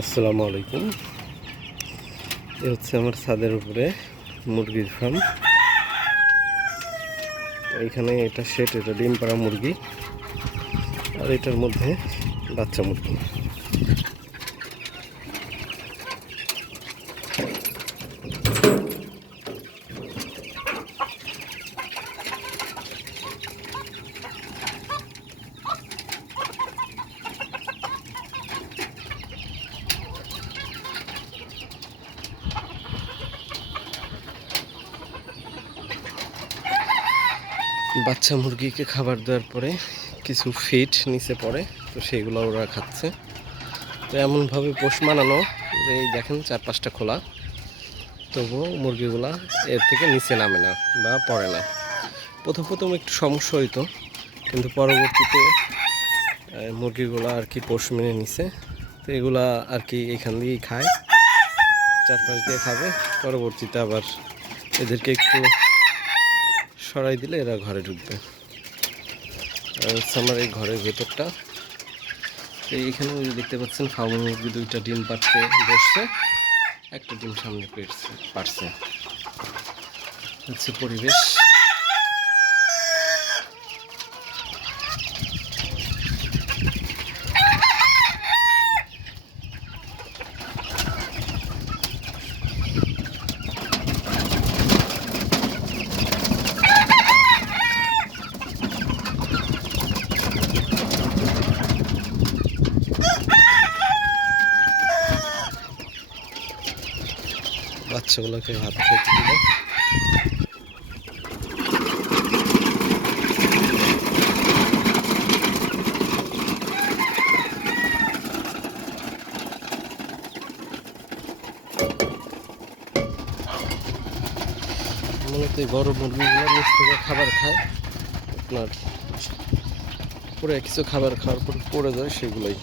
আসসালামু আলাইকুম। এ হচ্ছে আমার ছাদের উপরে মুরগির ফার্ম। এখানে এটা সেট, এটা ডিম পাড়া মুরগি, আর এটার মধ্যে বাচ্চা মুরগি। বাচ্চা মুরগিকে খাবার দেওয়ার পরে কিছু ফিড নিচে পড়ে, তো সেগুলো ওরা খাচ্ছে। তো এমনভাবে পোষ মানানো যে এই দেখেন 4-5টা খোলা, তবুও মুরগিগুলা এর থেকে নিচে নামে না বা পড়ে না। প্রথম একটু সমস্যা হইতো, কিন্তু পরবর্তীতে মুরগিগুলা আর কি পোষ মেনে নিছে। তো এগুলা আর কি এখান দিয়েই খায়, চারপাশ দিয়ে খাবে। পরবর্তীতে আবার এদেরকে একটু সরাই দিলে এরা ঘরে ঢুকবে। আমার এই ঘরের ভেতরটা, এইখানে দেখতে পাচ্ছেন ফার্ম মুরগি 2টা ডিম পাড়তে বসছে, একটা ডিম সামনে পারছে। হচ্ছে পরিবেশ। বাচ্চাগুলোকে ভাত খেতে দিল। মূলত বড় মুরগিগুলো নিচ থেকে খাবার খায়, আপনার পরে কিছু খাবার খাওয়ার পর পড়ে যায়, সেগুলোই